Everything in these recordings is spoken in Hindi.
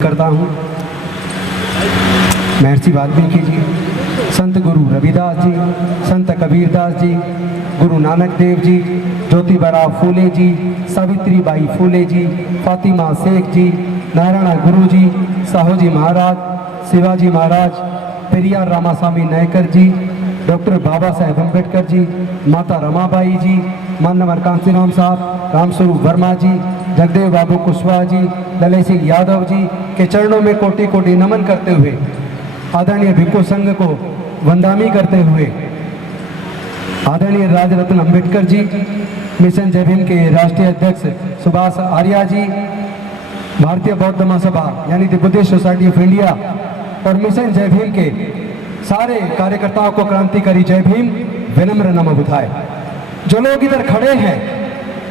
करता हूँ। महर्षि वाल्मीकि जी, संत गुरु रविदास जी, संत कबीरदास जी, गुरु नानक देव जी, ज्योतिबा फूले जी, सावित्रीबाई फूले जी, फातिमा शेख जी, नारायण गुरु जी, साहूजी महाराज, शिवाजी महाराज, पेरियार रामास्वामी नायकर जी, डॉक्टर बाबा साहेब अम्बेडकर जी, माता रमाबाई जी, मानवर कांसीराम साहब, रामस्वरूप वर्मा जी, जगदेव बाबू कुशवाहा जी, ललित सिंह यादव जी के चरणों में कोटि कोटि नमन करते हुए, आदरणीय भिक्खु संघ को वंदनामी करते हुए, आदरणीय राजरत्न अम्बेडकर जी, मिशन जय भीम के राष्ट्रीय अध्यक्ष सुभाष आर्या जी, भारतीय बौद्ध महासभा यानी the Buddhist society of India और मिशन जय भीम के सारे कार्यकर्ताओं को क्रांतिकारी जय भीम, विनम्र नमः बुधाय। जो लोग इधर खड़े हैं,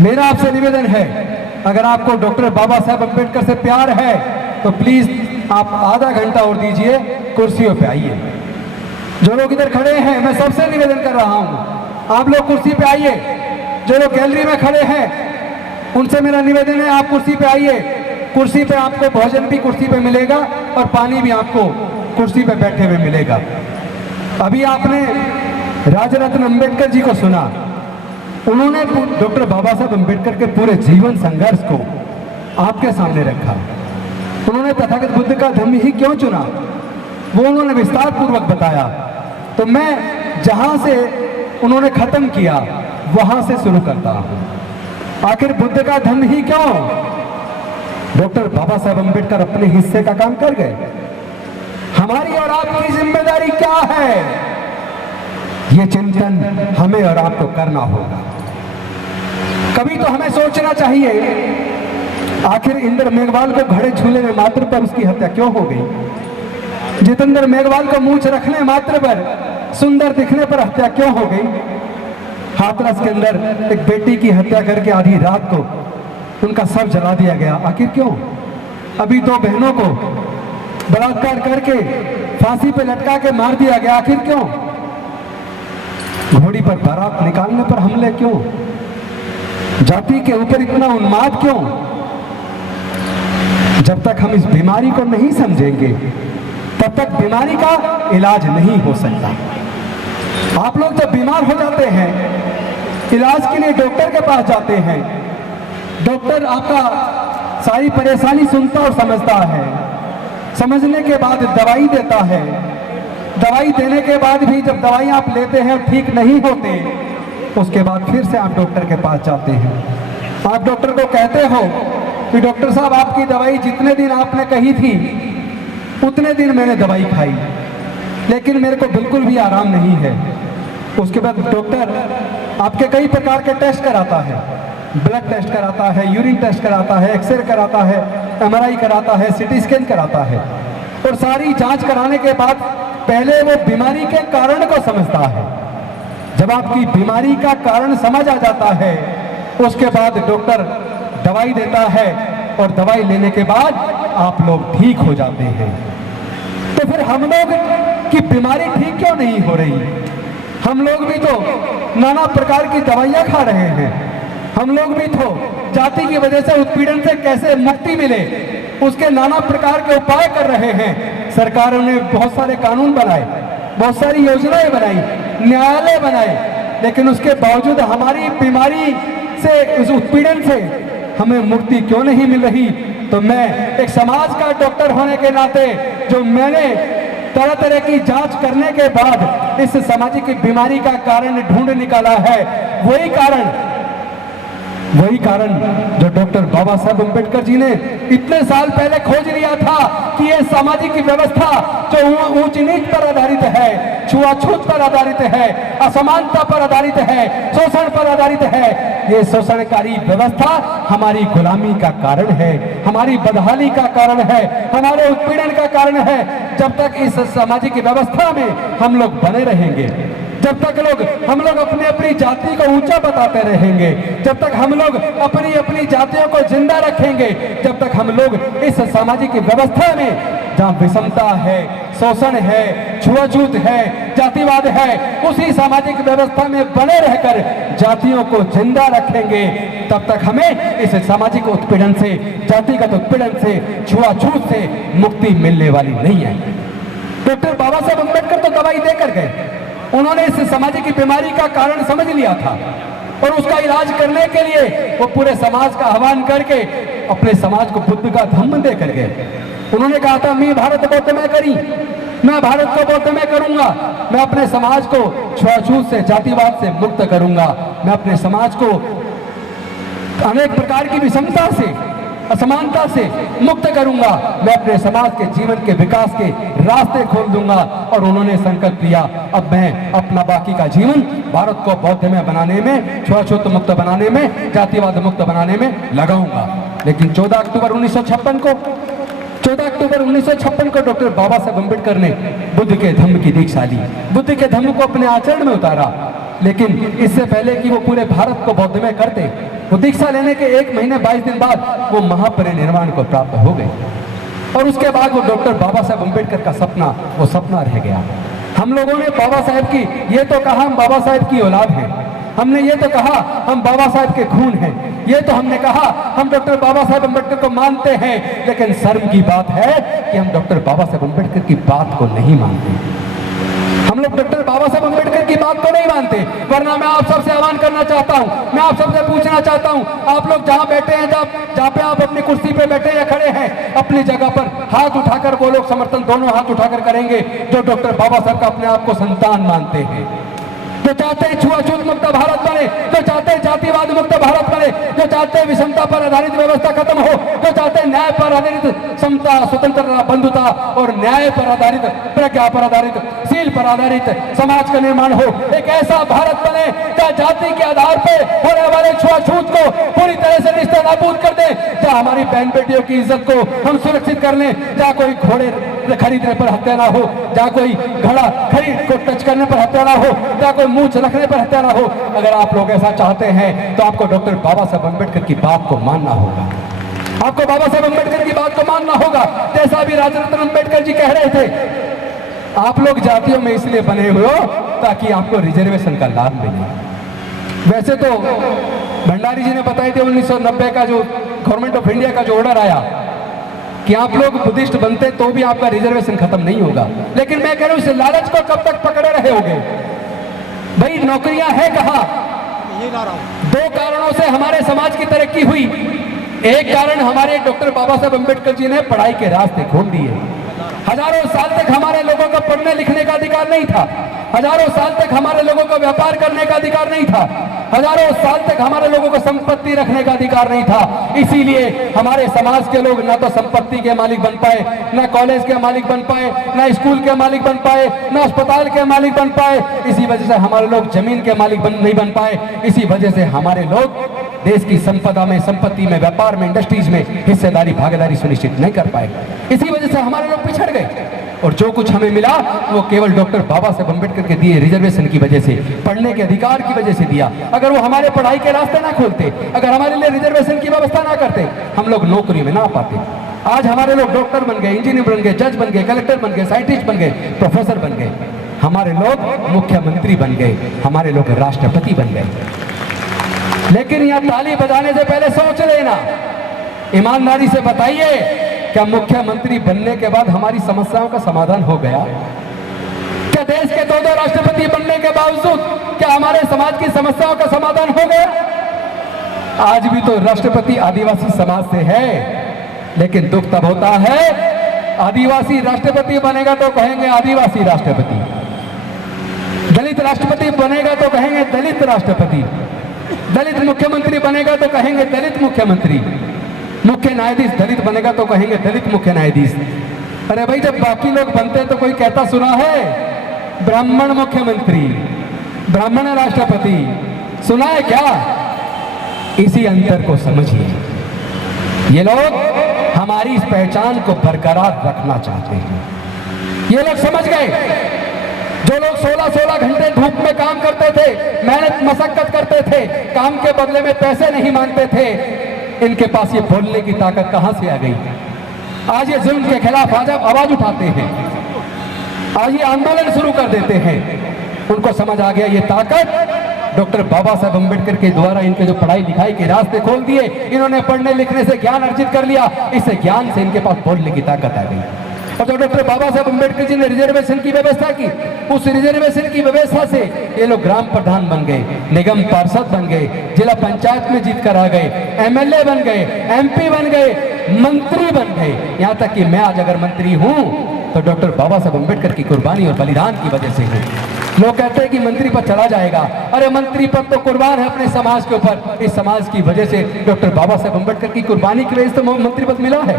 मेरा आपसे निवेदन है, अगर आपको डॉक्टर बाबा साहेब अम्बेडकर से प्यार है तो प्लीज आप आधा घंटा और दीजिए, कुर्सियों पे आइए। जो लोग इधर खड़े हैं, मैं सबसे निवेदन कर रहा हूं, आप लोग कुर्सी पे आइए। जो लोग गैलरी में खड़े हैं, उनसे मेरा निवेदन है, आप कुर्सी पे आइए। कुर्सी पे आपको भोजन भी कुर्सी पे मिलेगा और पानी भी आपको कुर्सी पे बैठे हुए मिलेगा। अभी आपने राजरत्न अम्बेडकर जी को सुना, उन्होंने डॉक्टर बाबा साहब अम्बेडकर के पूरे जीवन संघर्ष को आपके सामने रखा। उन्होंने तथागत बुद्ध का धम्म ही क्यों चुना, वो उन्होंने विस्तार पूर्वक बताया। तो मैं जहां से उन्होंने खत्म किया वहां से शुरू करता हूं। आखिर बुद्ध का धम्म ही क्यों? डॉक्टर बाबा साहब अम्बेडकर अपने हिस्से का काम कर गए। हमारी और आपकी जिम्मेदारी क्या है, ये चिंतन हमें और आपको करना होगा। कभी तो हमें सोचना चाहिए, आखिर इंद्र मेघवाल को घड़े झूले में मात्र पर उसकी हत्या क्यों हो गई? जितेंद्र मेघवाल को मूंछ रखने मात्र पर, सुंदर दिखने पर हत्या क्यों हो गई? हाथरस के अंदर एक बेटी की हत्या करके आधी रात को उनका शव जला दिया गया, आखिर क्यों? अभी दो बहनों को बलात्कार करके फांसी पे लटका के मार दिया गया, आखिर क्यों? घोड़ी पर बारात निकालने पर हमले क्यों? जाति के ऊपर इतना उन्माद क्यों? जब तक हम इस बीमारी को नहीं समझेंगे तब तक बीमारी का इलाज नहीं हो सकता। आप लोग जब बीमार हो जाते हैं, इलाज के लिए डॉक्टर के पास जाते हैं, डॉक्टर आपका सारी परेशानी सुनता और समझता है, समझने के बाद दवाई देता है। दवाई देने के बाद भी जब दवाई आप लेते हैं ठीक नहीं होते, उसके बाद फिर से आप डॉक्टर के पास जाते हैं। आप डॉक्टर को कहते हो कि डॉक्टर साहब, आपकी दवाई जितने दिन आपने कही थी उतने दिन मैंने दवाई खाई, लेकिन मेरे को बिल्कुल भी आराम नहीं है। उसके बाद डॉक्टर आपके कई प्रकार के टेस्ट कराता है, ब्लड टेस्ट कराता है, यूरिन टेस्ट कराता है, एक्सरे कराता है, MRI कराता है, CT स्कैन कराता है, और सारी जांच कराने के बाद पहले वो बीमारी के कारण को समझता है। जब आपकी बीमारी का कारण समझ आ जाता है, उसके बाद डॉक्टर दवाई देता है और दवाई लेने के बाद आप लोग ठीक हो जाते हैं। तो फिर हम लोग की बीमारी ठीक क्यों नहीं हो रही? हम लोग भी तो नाना प्रकार की दवाइयां खा रहे हैं। हम लोग भी तो जाति की वजह से उत्पीड़न से कैसे मुक्ति मिले उसके नाना प्रकार के उपाय कर रहे हैं। सरकारों ने बहुत सारे कानून बनाए, बहुत सारी योजनाएं बनाई, न्यायालय बनाए, लेकिन उसके बावजूद हमारी बीमारी से, उस उत्पीड़न से हमें मुक्ति क्यों नहीं मिल रही? तो मैं एक समाज का डॉक्टर होने के नाते, जो मैंने तरह तरह की जांच करने के बाद इस सामाजिक बीमारी का कारण ढूंढ निकाला है, वही कारण जो डॉक्टर बाबा साहब अम्बेडकर जी ने इतने साल पहले खोज लिया था कि ये सामाजिक व्यवस्था जो ऊंच नीच पर आधारित है, छुआछूत पर आधारित है, असमानता पर आधारित है, शोषण पर आधारित है, ये शोषणकारी व्यवस्था हमारी गुलामी का कारण है, हमारी बदहाली का कारण है, हमारे उत्पीड़न का कारण है। जब तक इस सामाजिक व्यवस्था में हम लोग बने रहेंगे, जब तक हम लोग अपनी अपनी जाति को ऊंचा बताते रहेंगे, जब तक हम लोग अपनी अपनी जातियों को जिंदा रखेंगे, जब तक हम लोग इस सामाजिक व्यवस्था में जहाँ विषमता है, शोषण है, छुआछूत है, जातिवाद है, उसी सामाजिक व्यवस्था में बने रहकर जातियों को जिंदा रखेंगे तब तक हमें इस सामाजिक उत्पीड़न से, जातिगत उत्पीड़न से, छुआछूत से मुक्ति मिलने वाली नहीं है। डॉक्टर बाबा साहब अम्बेडकर तो दवाई देकर गए, उन्होंने इस सामाजिक बीमारी का कारण समझ लिया था और उसका इलाज करने के लिए वो पूरे समाज का आह्वान करके अपने समाज को बुद्ध का धम्म देकर गए। उन्होंने कहा था मैं भारत बौद्ध में करी, मैं भारत को बौद्ध में करूंगा, मैं अपने समाज को छुआछूत से, जातिवाद से मुक्त करूंगा, मैं अपने समाज को अनेक प्रकार की विषमता से, असमानता से मुक्त करूंगा, मैं अपने समाज के जीवन के विकास के रास्ते खोल दूंगा। और उन्होंने संकल्प लिया अब मैं अपना बाकी का जीवन भारत को बौद्ध में बनाने में, छुआछूत मुक्त बनाने में, जातिवाद मुक्त बनाने में लगाऊंगा। लेकिन 14 अक्टूबर 1956 को डॉक्टर बाबा साहब अम्बेडकर ने बुद्ध के धम्म की दीक्षा ली, बुद्ध के धम्म को अपने आचरण में उतारा। लेकिन इससे पहले कि वो पूरे भारत को बौद्ध में करते, वो दीक्षा लेने के 1 महीने 22 दिन बाद वो महापरिनिर्वाण को प्राप्त हो गए। और उसके बाद वो डॉक्टर बाबा साहब अम्बेडकर का सपना, वो सपना रह गया। हम लोगों ने बाबा साहब की ये तो कहा हम बाबा साहब की औलाद हैं, हमने ये तो कहा हम बाबा साहब के खून हैं, ये तो हमने कहा हम डॉक्टर बाबा साहब अम्बेडकर को मानते हैं। लेकिन शर्म की बात है कि हम डॉक्टर बाबा साहब अम्बेडकर की बात को नहीं मानते। हम लोग डॉक्टर बाबा साहब अम्बेडकर की बात को नहीं मानते। वरना मैं आप सबसे आह्वान करना चाहता हूं, मैं आप सबसे पूछना चाहता हूं, आप लोग जहां बैठे हैं, जहां पे आप अपनी कुर्सी पे बैठे या खड़े हैं, अपनी जगह पर हाथ उठाकर वो लोग समर्थन दोनों हाथ उठाकर करेंगे जो डॉक्टर बाबा साहब का अपने आप को संतान मानते हैं, जो चाहते हैं छुआछूत मुक्त भारत बने, जो चाहते हैं जातिवाद मुक्त भारत बने, जो चाहते हैं विषमता पर आधारित व्यवस्था खत्म हो, जो चाहते हैं न्याय पर आधारित समता, स्वतंत्रता, बंधुता और न्याय पर आधारित, प्रज्ञा पर आधारित, शील पर आधारित समाज का निर्माण हो। एक ऐसा भारत बने जहाँ जाति के आधार पर होने वाले छुआछूत को पूरी तरह से निस्तार नाबूद कर दे, जहाँ हमारी बहन बेटियों की इज्जत को हम सुरक्षित कर लें, जहाँ कोई घोड़े खरीदने पर हत्या ना हो, जहाँ कोई घड़ा खरीद को टच करने पर हत्या ना हो, जहाँ कोई मूंछ रखने पर हत्या ना हो। अगर आप लोग ऐसा चाहते हैं तो आपको डॉक्टर बाबा साहब अम्बेडकर की बात को मानना होगा, आपको बाबा साहब अम्बेडकर की बात को मानना होगा। जैसा अभी राजरत्न अम्बेडकर जी कह रहे थे, आप लोग जातियों में इसलिए बने हुए हो ताकि आपको रिजर्वेशन का लाभ मिले। वैसे तो भंडारी जी ने बताए थे 1990 का जो गवर्नमेंट ऑफ इंडिया का जो ऑर्डर आया कि आप लोग बुद्धिस्ट बनते तो भी आपका रिजर्वेशन खत्म नहीं होगा। लेकिन मैं कह रहा हूं इस लालच को कब तक पकड़े रहे होगे? भाई नौकरियां है कहां? 2 कारणों से हमारे समाज की तरक्की हुई। एक कारण हमारे डॉक्टर बाबा साहब अम्बेडकर जी ने पढ़ाई के रास्ते खोल दिए। हजारों साल तक हमारे लोगों को पढ़ने लिखने का अधिकार नहीं था, हजारों साल तक हमारे लोगों को व्यापार करने का अधिकार नहीं था, हजारों साल तक हमारे लोगों को संपत्ति रखने का अधिकार नहीं था। इसीलिए हमारे समाज के लोग ना तो संपत्ति के मालिक बन पाए, ना कॉलेज के मालिक बन पाए, ना स्कूल के मालिक बन पाए, ना अस्पताल के मालिक बन पाए। इसी वजह से हमारे लोग जमीन के मालिक नहीं बन पाए। इसी वजह से हमारे लोग देश की संपदा में, संपत्ति में, व्यापार में, इंडस्ट्रीज में हिस्सेदारी, भागीदारी सुनिश्चित नहीं कर पाए। इसी वजह से हमारे लोग पिछड़ गए और जो कुछ हमें मिला वो केवल डॉक्टर बाबा साहब अम्बेडकर के दिए रिजर्वेशन की वजह से, पढ़ने के अधिकार की वजह से दिया। अगर वो हमारे पढ़ाई के रास्ते ना खोलते, अगर हमारे लिए रिजर्वेशन की व्यवस्था ना करते, हम लोग नौकरी में ना पाते। आज हमारे लोग डॉक्टर बन गए, इंजीनियर बन गए, जज बन गए, कलेक्टर बन गए, साइंटिस्ट बन गए, प्रोफेसर बन गए, हमारे लोग मुख्यमंत्री बन गए, हमारे लोग राष्ट्रपति बन गए। लेकिन यह ताली बजाने से पहले सोच लेना, ईमानदारी से बताइए, क्या मुख्यमंत्री बनने के बाद हमारी समस्याओं का समाधान हो गया? क्या देश के 2 राष्ट्रपति बनने के बावजूद क्या हमारे समाज की समस्याओं का समाधान हो गया? आज भी तो राष्ट्रपति आदिवासी समाज से है, लेकिन दुख तब होता है आदिवासी राष्ट्रपति बनेगा तो कहेंगे आदिवासी राष्ट्रपति, दलित राष्ट्रपति बनेगा तो कहेंगे दलित राष्ट्रपति, दलित मुख्यमंत्री बनेगा तो कहेंगे दलित मुख्यमंत्री, मुख्य न्यायाधीश दलित बनेगा तो कहेंगे दलित मुख्य न्यायाधीश। अरे भाई जब बाकी लोग बनते तो कोई कहता सुना है ब्राह्मण मुख्यमंत्री, ब्राह्मण राष्ट्रपति, सुना है क्या? इसी अंतर को समझिए। ये लोग हमारी इस पहचान को बरकरार रखना चाहते हैं। ये लोग समझ गए, जो लोग 16-16 घंटे धूप में काम करते थे, मेहनत मशक्कत करते थे, काम के बदले में पैसे नहीं मांगते थे, इनके पास ये बोलने की ताकत कहां से आ गई? आज ये जुल्म के खिलाफ आज आवाज उठाते हैं, आज ये आंदोलन शुरू कर देते हैं। उनको समझ आ गया ये ताकत डॉक्टर बाबा साहब अम्बेडकर के द्वारा इनके जो पढ़ाई लिखाई के रास्ते खोल दिए, इन्होंने पढ़ने लिखने से ज्ञान अर्जित कर लिया, इस ज्ञान से इनके पास बोलने की ताकत आ गई। और जो डॉक्टर बाबा साहब अम्बेडकर जी ने रिजर्वेशन की व्यवस्था की, उस रिजर्वेशन की व्यवस्था से ये लोग ग्राम प्रधान बन गए, निगम पार्षद बन गए, जिला पंचायत में जीत कर आ गए, एमएलए बन गए, एमपी बन गए, मंत्री बन गए। यहाँ तक कि मैं आज अगर मंत्री हूँ तो डॉक्टर बाबा साहब अम्बेडकर की कुर्बानी और बलिदान की वजह से हूँ। लोग कहते हैं कि मंत्री पद चला जाएगा, अरे मंत्री पद तो कुर्बान है अपने समाज के ऊपर। इस समाज की वजह से डॉक्टर बाबा साहब अम्बेडकर की कुर्बानी की वजह से तो मंत्री पद मिला है।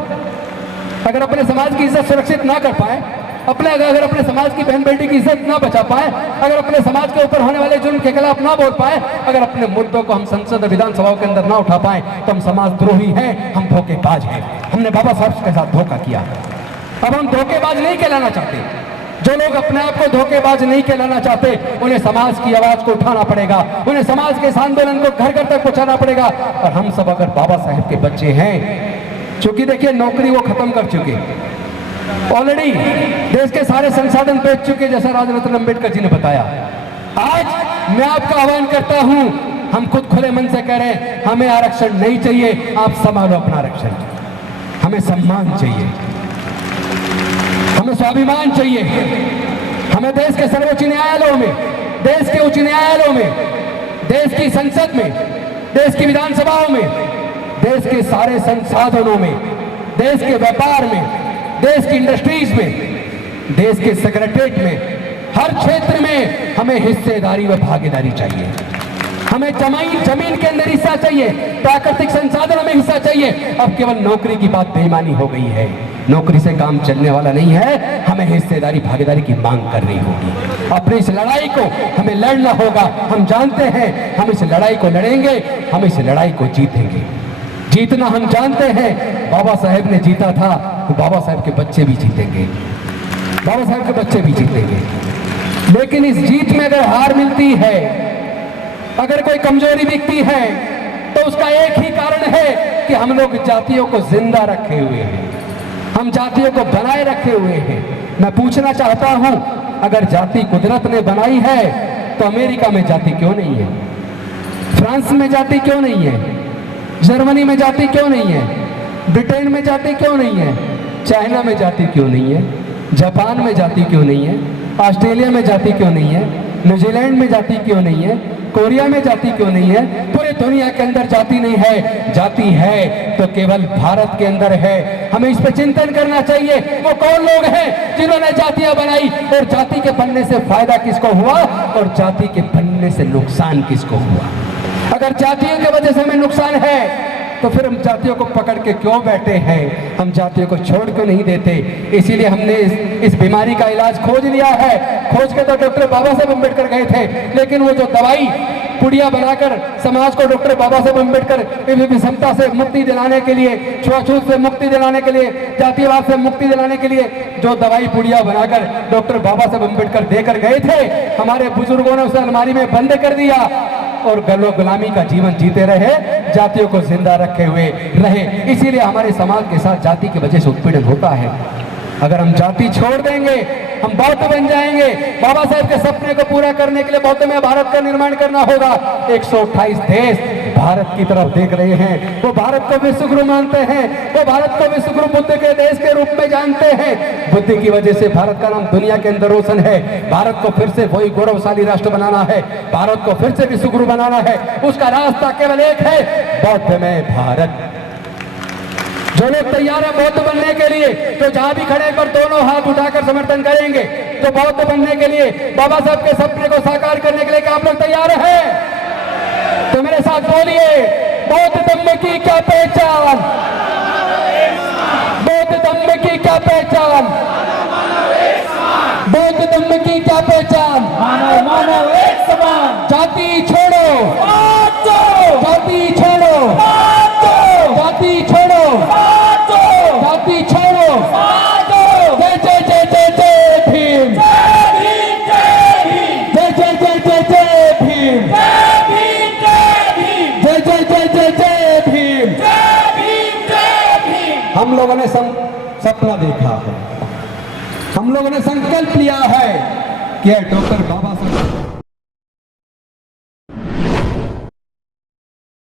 अगर अपने समाज की इज्जत सुरक्षित ना कर पाए, अगर अपने समाज की बहन बेटी की इज्जत ना बचा पाए, अगर अपने समाज के ऊपर होने वाले जुल्म के खिलाफ ना बोल पाए, अगर अपने मुद्दों को हम संसद और विधानसभाओं के अंदर ना उठा पाए, तो हम समाजद्रोही हैं, हम धोखेबाज हैं। हमने बाबा साहब के साथ धोखा किया। अब हम धोखेबाज नहीं कहलाना चाहते। जो लोग अपने आप को धोखेबाज नहीं कहलाना चाहते, उन्हें समाज की आवाज को उठाना पड़ेगा, उन्हें समाज के इस आंदोलन को घर घर तक पहुंचाना पड़ेगा। और हम सब अगर बाबा साहब के बच्चे हैं, क्योंकि देखिए नौकरी वो खत्म कर चुके, ऑलरेडी देश के सारे संसाधन बेच चुके, जैसा राजरत्न अम्बेडकर जी ने बताया। आज मैं आपका आह्वान करता हूं, हम खुद खुले मन से कह रहे हैं, हमें आरक्षण नहीं चाहिए, आप संभालो अपना आरक्षण। हमें सम्मान चाहिए, हमें स्वाभिमान चाहिए, हमें देश के सर्वोच्च न्यायालयों में, देश के उच्च न्यायालयों में, देश की संसद में, देश की विधानसभाओं में, देश के सारे संसाधनों में, देश के व्यापार में, देश की इंडस्ट्रीज में, देश के सेक्रेटरीट में, हर क्षेत्र में हमें हिस्सेदारी व भागीदारी चाहिए। हमें जमीन के अंदर हिस्सा चाहिए, प्राकृतिक संसाधनों में हिस्सा चाहिए। अब केवल नौकरी की बात बेईमानी हो गई है, नौकरी से काम चलने वाला नहीं है, हमें हिस्सेदारी भागीदारी की मांग करनी होगी। अपनी इस लड़ाई को हमें लड़ना होगा। हम जानते हैं हम इस लड़ाई को लड़ेंगे, हम इस लड़ाई को जीतेंगे। जीतना हम जानते हैं, बाबा साहेब ने जीता था, तो बाबा साहेब के बच्चे भी जीतेंगे, बाबा साहेब के बच्चे भी जीतेंगे। लेकिन इस जीत में अगर हार मिलती है, अगर कोई कमजोरी दिखती है, तो उसका एक ही कारण है कि हम लोग जातियों को जिंदा रखे हुए हैं, हम जातियों को बनाए रखे हुए हैं। मैं पूछना चाहता हूं, अगर जाति कुदरत ने बनाई है तो अमेरिका में जाति क्यों नहीं है? फ्रांस में जाति क्यों नहीं है? जर्मनी में जाति क्यों नहीं है? ब्रिटेन में जाति क्यों नहीं है? चाइना में जाति क्यों नहीं है? जापान में जाति क्यों नहीं है? ऑस्ट्रेलिया में जाति क्यों नहीं है? न्यूजीलैंड में जाति क्यों नहीं है? कोरिया में जाति क्यों नहीं है? पूरे दुनिया के अंदर जाति नहीं है। जाति है तो केवल भारत के अंदर है। हमें इस पर चिंतन करना चाहिए। वो कौन लोग हैं जिन्होंने जातियां बनाई, और जाति के बनने से फायदा किसको हुआ और जाति के बनने से नुकसान किसको हुआ? अगर जातियों की वजह से हमें नुकसान है, तो फिर हम जातियों को पकड़ के क्यों बैठे हैं? हम जातियों को छोड़ क्यों नहीं देते? इसीलिए हमने इस बीमारी का इलाज खोज लिया है। खोज के तो डॉक्टर बाबा साहब अम्बेडकर गए थे, लेकिन वो जो दवाई पुड़िया बनाकर समाज को डॉक्टर बाबा साहब अम्बेडकर विषमता से मुक्ति दिलाने के लिए, छुआछूत से मुक्ति दिलाने के लिए, जातिवाद से मुक्ति दिलाने के लिए जो दवाई पुड़िया बनाकर डॉक्टर बाबा साहब अम्बेडकर देकर गए थे, हमारे बुजुर्गों ने उसे अलमारी में बंद कर दिया और गुलामी का जीवन जीते रहे, जातियों को जिंदा रखे हुए रहे। इसीलिए हमारे समाज के साथ जाति की वजह से उत्पीड़न होता है। अगर हम जाति छोड़ देंगे, हम बौद्ध बन जाएंगे। बाबा साहब के सपने को पूरा करने के लिए बौद्ध में भारत का निर्माण करना होगा। 128 देश भारत की तरफ देख रहे हैं, वो भारत को विश्व गुरु मानते हैं, वो भारत को विश्व गुरु बुद्ध के देश के रूप में जानते हैं। बुद्ध की वजह से भारत का नाम दुनिया के अंदर रोशन है। भारत को फिर से वही गौरवशाली राष्ट्र बनाना है, भारत को फिर से विश्व गुरु बनाना है। उसका रास्ता केवल एक है, बौद्ध में भारत। जो लोग तैयार है बौद्ध बनने के लिए, तो जहां भी खड़े कर दोनों हाथ उठाकर समर्थन करेंगे, तो बौद्ध बनने के लिए, बाबा साहब के सपने को साकार करने के लिए क्या आप लोग तैयार हैं? तो मेरे साथ बोलिए, बौद्ध धम्म की क्या पहचान? बौद्ध धम्म की क्या पहचान? बौद्ध धम्म की क्या पहचान? मानव मानव एक समान। जाति छोड़ो, जाति छोड़ो, जाति छोड़ो, जाति छोड़ो। जय जय जय जय जय भीम, जय जय जय जय जय भीम, जय जय जय जय जय भीम। हम लोगों ने सपना देखा है, हम लोगों ने संकल्प लिया है कि डॉक्टर बाबा